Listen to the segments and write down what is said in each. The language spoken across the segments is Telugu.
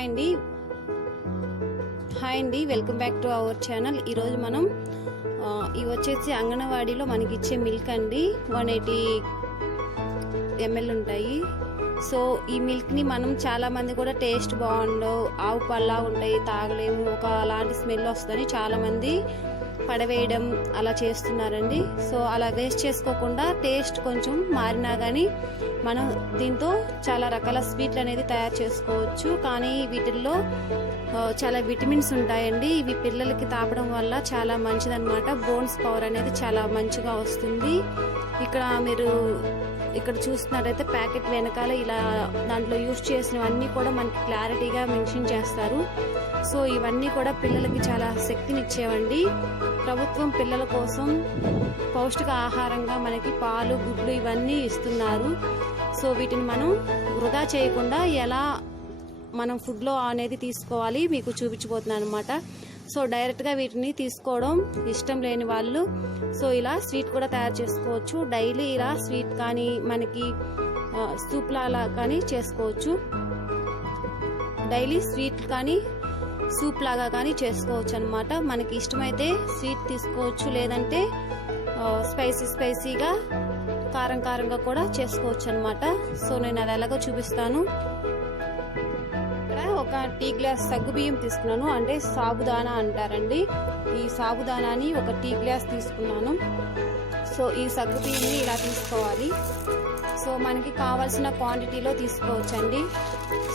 హాయ్ అండి, welcome back to our channel. ఈరోజు మనం ఇవి వచ్చేసి అంగన్వాడీలో మనకి ఇచ్చే మిల్క్ అండి. 180 ml ఉంటాయి. సో ఈ మిల్క్ని మనం చాలామంది కూడా టేస్ట్ బాగుండవు, ఆవు పళ్ళ ఉంటాయి, తాగలేము, ఒక అలాంటి స్మెల్ వస్తుందని చాలామంది పడవేయడం అలా చేస్తున్నారండి. సో అలా వేస్ట్ చేసుకోకుండా టేస్ట్ కొంచెం మారినా కానీ మనం దీంతో చాలా రకాల స్వీట్లు అనేది తయారు చేసుకోవచ్చు. కానీ వీటిల్లో చాలా విటమిన్స్ ఉంటాయండి. ఇవి పిల్లలకి తాపడం వల్ల చాలా మంచిదన్నమాట. బోన్స్ పవర్ అనేది చాలా మంచిగా వస్తుంది. ఇక్కడ చూస్తున్నట్టయితే ప్యాకెట్ వెనకాల ఇలా దాంట్లో యూజ్ చేసినవన్నీ కూడా మనకి క్లారిటీగా మెన్షన్ చేస్తారు. సో ఇవన్నీ కూడా పిల్లలకి చాలా శక్తినిచ్చేవండి. ప్రభుత్వం పిల్లల కోసం పౌష్టిక ఆహారంగా మనకి పాలు, గుడ్లు ఇవన్నీ ఇస్తున్నారు. సో వీటిని మనం వృధా చేయకుండా ఎలా మనం ఫుడ్లో అనేది తీసుకోవాలి మీకు చూపించబోతున్నాను అనమాట. సో డైరెక్ట్గా వీటిని తీసుకోవడం ఇష్టం లేని వాళ్ళు సో ఇలా స్వీట్ కూడా తయారు చేసుకోవచ్చు. డైలీ ఇలా స్వీట్ కానీ మనకి సూప్ లాగా కానీ చేసుకోవచ్చు. డైలీ స్వీట్ కానీ సూప్ లాగా కానీ చేసుకోవచ్చు అనమాట. మనకి ఇష్టమైతే స్వీట్ తీసుకోవచ్చు, లేదంటే స్పైసీగా కారంగా కూడా చేసుకోవచ్చు అనమాట. సో నేను అది ఎలాగో చూపిస్తాను. ఇక్కడ ఒక టీ గ్లాస్ సగ్గుబియ్యం తీసుకున్నాను, అంటే సాబుదానా అంటారండి. ఈ సాబుదానాని ఒక టీ గ్లాస్ తీసుకున్నాను. సో ఈ సగ్గుబియ్యంని ఇలా తీసుకోవాలి. సో మనకి కావాల్సిన క్వాంటిటీలో తీసుకోవచ్చండి.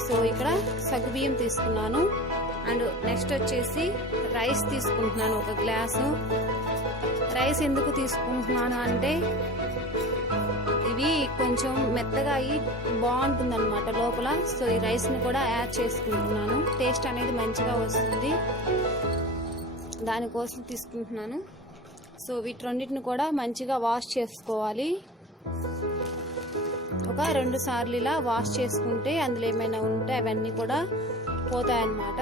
సో ఇక్కడ సగ్గుబియ్యం తీసుకున్నాను. అండ్ నెక్స్ట్ వచ్చేసి రైస్ తీసుకుంటున్నాను, ఒక గ్లాసు. రైస్ ఎందుకు తీసుకుంటున్నాను అంటే ఇవి కొంచెం మెత్తగా అయ్యి బాగుంటుంది అనమాట లోపల. సో ఈ రైస్ని కూడా యాడ్ చేసుకుంటున్నాను, టేస్ట్ అనేది మంచిగా వస్తుంది, దానికోసం తీసుకుంటున్నాను. సో వీటి రెండింటిని కూడా మంచిగా వాష్ చేసుకోవాలి. ఒక 2 సార్లు ఇలా వాష్ చేసుకుంటే అందులో ఏమైనా ఉంటే అవన్నీ కూడా పోతాయన్నమాట.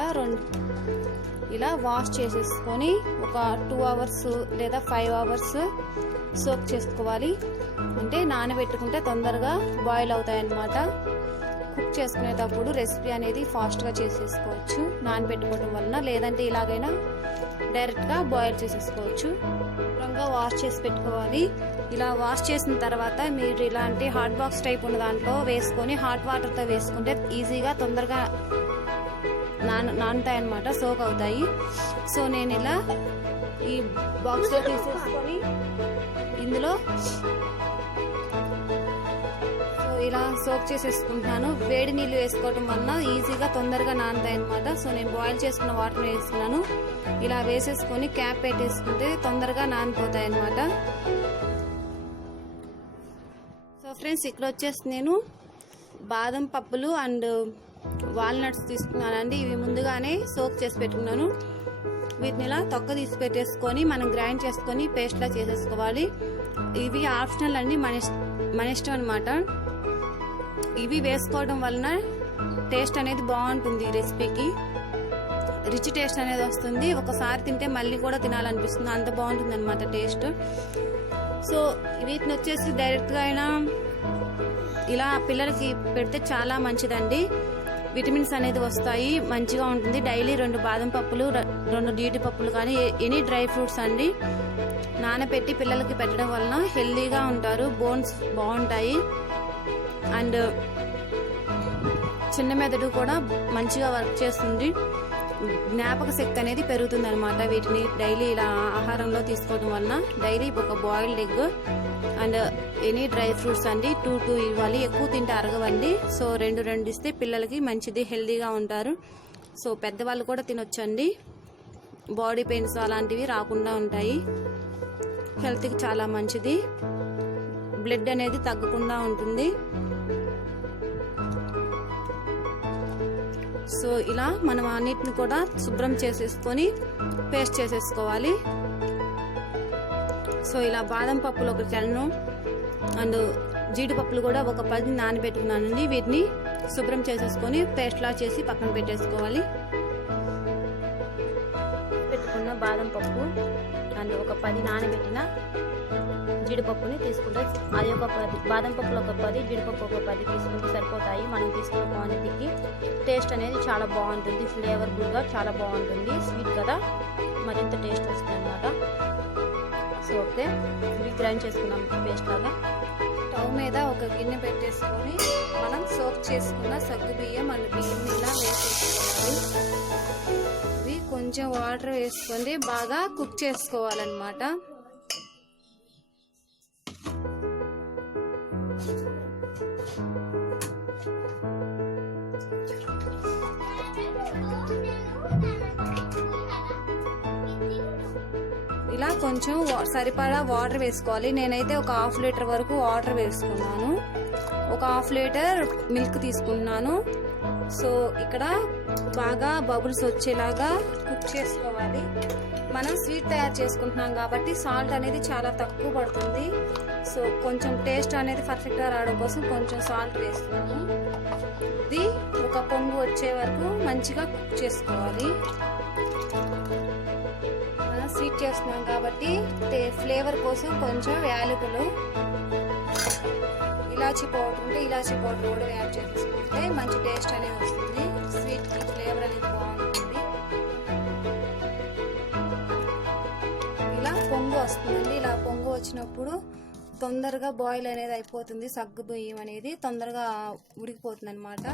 ఇలా వాష్ చేసేసుకొని ఒక 2 అవర్స్ లేదా 5 అవర్స్ సోక్ చేసుకోవాలి. అంటే నానబెట్టుకుంటే తొందరగా బాయిల్ అవుతాయన్నమాట. కుక్ చేసుకునేటప్పుడు రెసిపీ అనేది ఫాస్ట్గా చేసేసుకోవచ్చు నానబెట్టుకోవడం వలన, లేదంటే ఇలాగైనా డైరెక్ట్గా బాయిల్ చేసేసుకోవచ్చు. శుభ్రంగా వాష్ చేసి పెట్టుకోవాలి. ఇలా వాష్ చేసిన తర్వాత మీరు ఇలాంటి హాట్ బాక్స్ టైప్ ఉన్న దాంట్లో వేసుకొని హాట్ వాటర్తో వేసుకుంటే ఈజీగా తొందరగా నానుతాయి అన్నమాట, సోక్ అవుతాయి. సో నేను ఇలా ఈ బాక్స్లో తీసేసుకొని ఇందులో సో ఇలా సోక్ చేసేసుకుంటున్నాను. వేడి నీళ్ళు వేసుకోవటం వలన ఈజీగా తొందరగా నానుతాయి అన్నమాట. సో నేను బాయిల్ చేసుకున్న వాటర్ వేస్తున్నాను. ఇలా వేసేసుకొని క్యాప్ పెట్టేసుకుంటే తొందరగా నానిపోతాయి అన్నమాట. సో ఫ్రెండ్స్, ఇక్కడ వచ్చేసి నేను బాదం పప్పులు అండ్ వాల్నట్స్ తీసుకున్నానండి. ఇవి ముందుగానే సోక్ చేసి పెట్టుకున్నాను. వీటిని ఇలా తొక్క తీసి పెట్టేసుకొని మనం గ్రైండ్ చేసుకొని పేస్ట్లా చేసేసుకోవాలి. ఇవి ఆప్షనల్ అండి, మన ఇష్టం అనమాట. ఇవి వేసుకోవడం వలన టేస్ట్ అనేది బాగుంటుంది, రెసిపీకి రిచ్ టేస్ట్ అనేది వస్తుంది. ఒకసారి తింటే మళ్ళీ కూడా తినాలనిపిస్తుంది, అంత బాగుంటుంది అనమాట టేస్ట్. సో వీటిని వచ్చేసి డైరెక్ట్గా అయినా ఇలా పిల్లలకి పెడితే చాలా మంచిదండి. విటమిన్స్ అనేది వస్తాయి, మంచిగా ఉంటుంది. డైలీ 2 బాదం పప్పులు, 2 జీడిపప్పులు కానీ ఎనీ డ్రై ఫ్రూట్స్ అండి నానబెట్టి పిల్లలకి పెట్టడం వలన హెల్దీగా ఉంటారు, బోన్స్ బాగుంటాయి. అండ్ చిన్న మెదడు కూడా మంచిగా వర్క్ చేస్తుంది, జ్ఞాపక శక్తి అనేది పెరుగుతుంది అనమాట. వీటిని డైలీ ఇలా ఆహారంలో తీసుకోవడం వలన డైలీ ఒక boiled egg and any dry fruits అండి 2 ఇవ్వాలి. ఎక్కువ తింటే అరగవండి. సో 2 ఇస్తే పిల్లలకి మంచిది, హెల్దీగా ఉంటారు. సో పెద్దవాళ్ళు కూడా తినొచ్చండి, బాడీ పెయిన్స్ అలాంటివి రాకుండా ఉంటాయి, హెల్త్కి చాలా మంచిది, బ్లడ్ అనేది తగ్గకుండా ఉంటుంది. సో ఇలా మనం అన్నిటిని కూడా శుభ్రం చేసేసుకొని పేస్ట్ చేసేసుకోవాలి. సో ఇలా బాదం పప్పులు ఒక 10 అండ్ జీడిపప్పులు కూడా ఒక 10 నానబెట్టుకున్నానండి. వీటిని శుభ్రం చేసేసుకొని పేస్ట్లా చేసి పక్కన పెట్టేసుకోవాలి. పెట్టుకున్న బాదం పప్పు అండ్ ఒక 10 నానబెట్టిన జీడిపప్పుని తీసుకుంటే అది ఒక 10, బాదం పప్పులు ఒక 10, జీడిపప్పు ఒక 10 తీసుకుంటే సరిపోతాయి. మనం తీసుకున్న క్వాంటిటీకి టేస్ట్ అనేది చాలా బాగుంటుంది, ఫ్లేవర్ఫుల్గా చాలా బాగుంటుంది. స్వీట్ కదా, మరింత టేస్ట్ వస్తుంది అన్నమాట. సో ఓకే, ఇవి గ్రైండ్ చేసుకున్నాం పేస్ట్ లాగా. స్టవ్ మీద ఒక గిన్నె పెట్టేసుకొని మనం సోక్ చేసుకున్న సగ్గు బియ్యం అండ్ బియ్యం ఇలా వేసేసుకోవాలి. ఇవి కొంచెం వాటర్ వేసుకొని బాగా కుక్ చేసుకోవాలన్నమాట. ఇలా కొంచెం సరిపడా వాటర్ వేసుకోవాలి. నేనైతే ఒక 1/2 లీటర్ వరకు వాటర్ వేసుకున్నాను. ఒక 1/2 లీటర్ మిల్క్ తీసుకున్నాను. సో ఇక్కడ బాగా బబుల్స్ వచ్చేలాగా కుక్ చేసుకోవాలి. మనం స్వీట్ తయారు చేసుకుంటున్నాం కాబట్టి సాల్ట్ అనేది చాలా తక్కువ పడుతుంది. సో కొంచెం టేస్ట్ అనేది పర్ఫెక్ట్గా రావడం కోసం కొంచెం సాల్ట్ వేస్తున్నాను. ఇది ఒక పొంగు వచ్చే వరకు మంచిగా కుక్ చేసుకోవాలి. స్వీట్ చేస్తున్నాం కాబట్టి ఫ్లేవర్ కోసం కొంచెం యాలకులు, ఇలాచీ పౌడర్ ఉంటే ఇలాచీ పౌడర్ కూడా యాడ్ చేసుకుంటే మంచి టేస్ట్ అనేది వస్తుంది. స్వీట్ ఫ్లేవర్ అనేది బాగుంటుంది. ఇలా పొంగు వస్తుందండి. ఇలా పొంగు వచ్చినప్పుడు తొందరగా బాయిల్ అనేది అయిపోతుంది. సగ్గు బియ్యం అనేది తొందరగా ఉడికిపోతుంది అన్నమాట.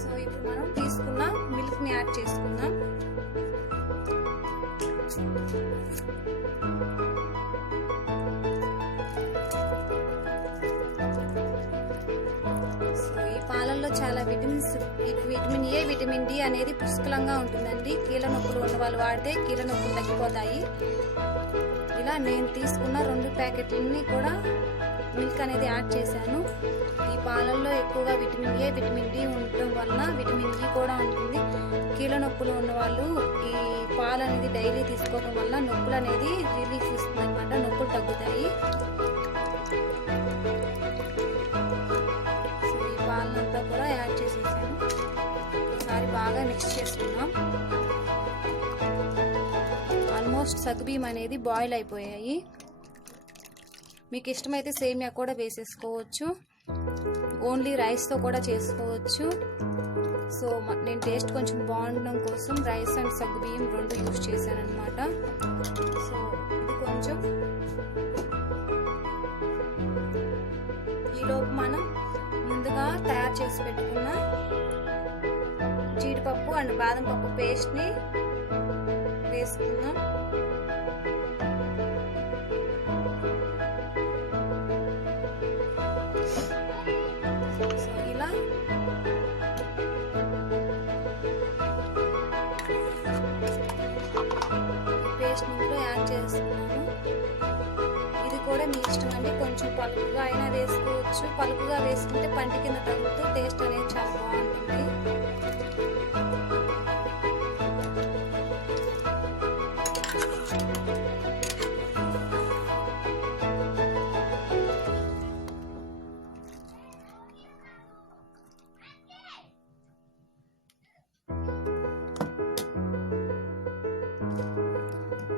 సో ఇప్పుడు మనం తీసుకున్న మిల్క్ ని యాడ్ చేసుకుందాం. సో ఈ పాలల్లో చాలా విటమిన్ ఏ, విటమిన్ డి అనేది పుష్కలంగా ఉంటుందండి. కీళ్ళ నొప్పులు ఉన్న వాళ్ళు వాడితే కీళ్ళ నొప్పులు తగ్గిపోతాయి. ఇలా నేను తీసుకున్న 2 ప్యాకెట్లని కూడా మిల్క్ అనేది యాడ్ చేశాను. ఈ పాలల్లో ఎక్కువగా విటమిన్ ఏ, విటమిన్ డి ఉండటం వలన విటమిన్ ఈ కూడా ఉంటుంది. కీళ్ళ నొప్పులు ఉన్న వాళ్ళు ఈ పాలు అనేది డైలీ తీసుకోవడం వల్ల నొప్పులు అనేది రిలీఫ్ ఇస్తుంది అనమాట. నొప్పులు తగ్గుతాయి. సో ఈ పాలనంతా కూడా యాడ్ చేసేసాను. ఒకసారి బాగా మిక్స్ చేసుకున్నాం. ఆల్మోస్ట్ సగ్గుబియ్యం అనేది బాయిల్ అయిపోయాయి. మీకు ఇష్టమైతే సేమియా కూడా వేసేసుకోవచ్చు, ఓన్లీ రైస్తో కూడా చేసుకోవచ్చు. సో నేను టేస్ట్ కొంచెం బాగుండడం కోసం రైస్ అండ్ సగ్గుబియ్యం 2 యూజ్ చేశాను అనమాట. సో ఇది కొంచెం ఈలోపు మనం ముందుగా తయారు చేసి పెట్టుకున్న జీడిపప్పు అండ్ బాదం పప్పు పేస్ట్ని వేసుకుందాం. సో ఇలా పేస్ట్ కూడా యాడ్ చేస్తున్నాను. ఇది కూడా మీ ఇష్టం అండి. కొంచెం పలుకుగా అయినా వేసుకోవచ్చు. పలుకుగా వేసుకుంటే పంటి కింద తగులుతూ టేస్ట్ అనేది చాలా బాగుంటుంది.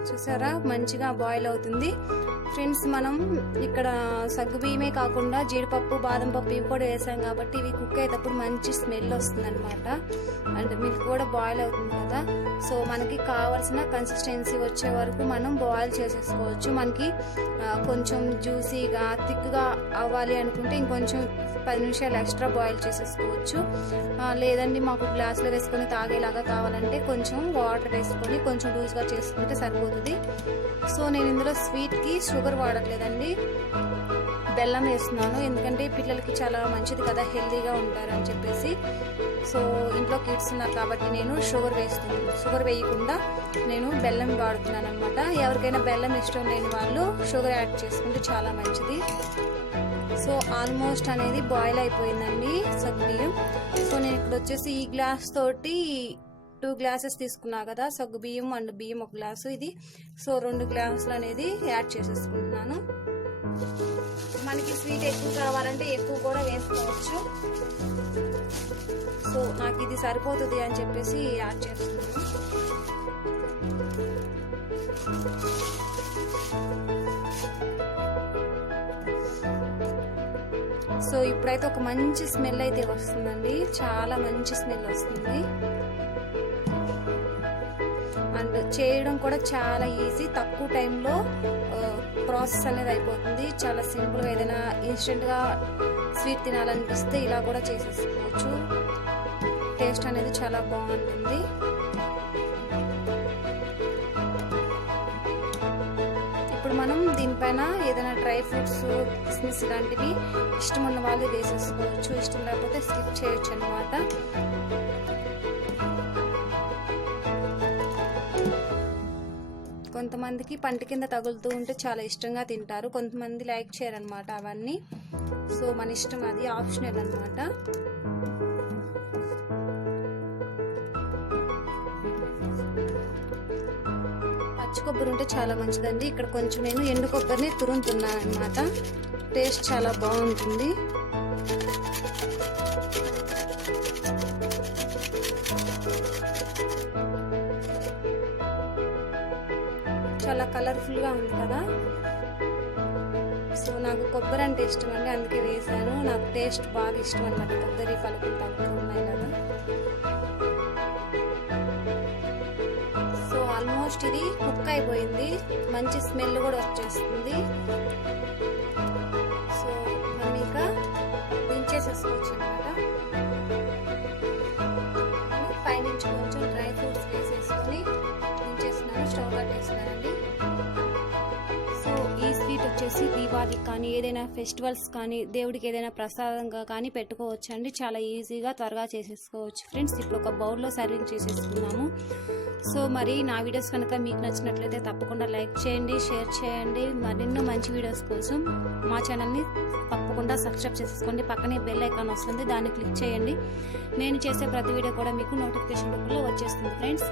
చూసారా, మంచిగా బాయిల్ అవుతుంది. ఫ్రెండ్స్, మనం ఇక్కడ సగ్గుబియ్యమే కాకుండా జీడిపప్పు, బాదం పప్పు ఇవి కూడా వేసాం కాబట్టి ఇవి కుక్ అయ్యేటప్పుడు మంచి స్మెల్ వస్తుంది అనమాట. అండ్ మిల్క్ కూడా బాయిల్ అవుతుంది కదా. సో మనకి కావాల్సిన కన్సిస్టెన్సీ వచ్చే వరకు మనం బాయిల్ చేసేసుకోవచ్చు. మనకి కొంచెం జ్యూసీగా థిక్గా అవ్వాలి అనుకుంటే ఇంకొంచెం 10 నిమిషాలు ఎక్స్ట్రా బాయిల్ చేసేసుకోవచ్చు. లేదండి మాకు గ్లాసులో వేసుకొని తాగేలాగా కావాలంటే కొంచెం వాటర్ వేసుకొని కొంచెం లూజ్గా చేసుకుంటే సరిపోతుంది. సో నేను ఇందులో స్వీట్కి షుగర్ వాడట్లేదండి, బెల్లం వేస్తున్నాను. ఎందుకంటే పిల్లలకి చాలా మంచిది కదా, హెల్తీగా ఉంటారని చెప్పేసి. సో ఇంట్లో కిడ్స్ ఉన్నారు కాబట్టి నేను షుగర్ వేయకుండా నేను బెల్లం వాడుతున్నాను అనమాట. ఎవరికైనా బెల్లం ఇష్టం లేని వాళ్ళు షుగర్ యాడ్ చేసుకుంటే చాలా మంచిది. సో ఆల్మోస్ట్ అనేది బాయిల్ అయిపోయిందండి సగ్గుబియ్యం. సో నేను ఇక్కడ వచ్చేసి ఈ గ్లాస్ తోటి 2 గ్లాసెస్ తీసుకున్నా కదా సగ్గుబియ్యం అండ్ బియ్యం 1 గ్లాసు ఇది. సో 2 గ్లాసులు అనేది యాడ్ చేసేసుకుంటున్నాను. మనకి స్వీట్ ఎక్కువ కావాలంటే ఎక్కువ కూడా వేసుకోవచ్చు. సో నాకు ఇది సరిపోతుంది అని చెప్పేసి యాడ్ చేస్తున్నాను. సో ఇప్పుడైతే ఒక మంచి స్మెల్ అయితే వస్తుందండి, చాలా మంచి స్మెల్ వస్తుంది. అండ్ చేయడం కూడా చాలా ఈజీ, తక్కువ టైంలో ప్రాసెస్ అనేది అయిపోతుంది. చాలా సింపుల్గా ఏదైనా ఇన్స్టెంట్గా స్వీట్ తినాలనిపిస్తే ఇలా కూడా చేసేసుకోవచ్చు. టేస్ట్ అనేది చాలా బాగుంటుంది. ఇప్పుడు మనం దీనిపైన ఏదైనా డ్రై ఫ్రూట్స్, కిస్మిస్ ఇలాంటివి ఇష్టం ఉన్న వాళ్ళు వేసేసుకోవచ్చు, ఇష్టం లేకపోతే స్కిప్ చేయొచ్చు అన్నమాట. కొంతమందికి పంట కింద తగులుతూ ఉంటే చాలా ఇష్టంగా తింటారు, కొంతమంది లైక్ చేయరనమాట అవన్నీ. సో మన ఇష్టం, అది ఆప్షనల్ అనమాట. పచ్చి కొబ్బరి ఉంటే చాలా మంచిదండి. ఇక్కడ కొంచెం నేను ఎండు కొబ్బరిని తురుముతున్నాను అనమాట. టేస్ట్ చాలా బాగుంటుంది. చాలా కలర్ఫుల్గా ఉంది కదా. సో నాకు కొబ్బరి అంటే ఇష్టం అండి, అందుకే వేసాను. నాకు టేస్ట్ బాగా ఇష్టం అనమాట, కొబ్బరి పలుకులు తక్కువ ఉన్నాయి కదా. సో ఆల్మోస్ట్ ఇది కుక్ అయిపోయింది, మంచి స్మెల్ కూడా వచ్చేస్తుంది. సో మనం ఇంకా దించేసేసుకోవచ్చు అనమాట. పైనుంచి కొంచెం డ్రై ఫ్రూట్స్ వేసేసుకొని దించేస్తున్నాను, స్టవ్ కట్టేస్తున్నానండి. సో ఈ స్వీట్ వచ్చేసి దీపావళికి కానీ ఏదైనా ఫెస్టివల్స్ కానీ దేవుడికి ఏదైనా ప్రసాదంగా కానీ పెట్టుకోవచ్చు అండి. చాలా ఈజీగా త్వరగా చేసేసుకోవచ్చు ఫ్రెండ్స్. ఇప్పుడు ఒక బౌల్లో సర్వింగ్ చేసేసుకున్నాము. సో మరి నా వీడియోస్ కనుక మీకు నచ్చినట్లయితే తప్పకుండా లైక్ చేయండి, షేర్ చేయండి. మరెన్నో మంచి వీడియోస్ కోసం మా ఛానల్ని తప్పకుండా సబ్స్క్రైబ్ చేసుకోండి. పక్కనే బెల్ ఐకాన్ వస్తుంది, దాన్ని క్లిక్ చేయండి. నేను చేసే ప్రతి వీడియో కూడా మీకు నోటిఫికేషన్ రూపంలో వచ్చేస్తుంది ఫ్రెండ్స్.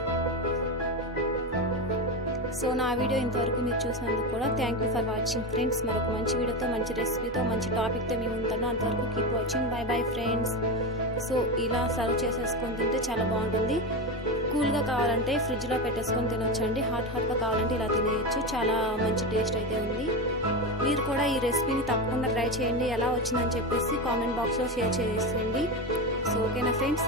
సో నా వీడియో ఇంతవరకు మీరు చూసినందుకు కూడా thank you for watching friends. మరొక మంచి వీడియోతో, మంచి రెసిపీతో, మంచి టాపిక్తో మేము ఉంటాను. అంతవరకు keep watching. By bye friends. So ఇలా సర్వ్ చేసేసుకొని తింటే చాలా బాగుంటుంది. కూల్గా కావాలంటే ఫ్రిడ్జ్లో పెట్టేసుకొని తినొచ్చండి, హాట్గా కావాలంటే ఇలా తినేయచ్చు. చాలా మంచి టేస్ట్ అయితే ఉంది. మీరు కూడా ఈ రెసిపీని తప్పకుండా ట్రై చేయండి. ఎలా వచ్చిందని చెప్పేసి కామెంట్ బాక్స్లో షేర్ చేసేయండి. సో ఓకేనా ఫ్రెండ్స్.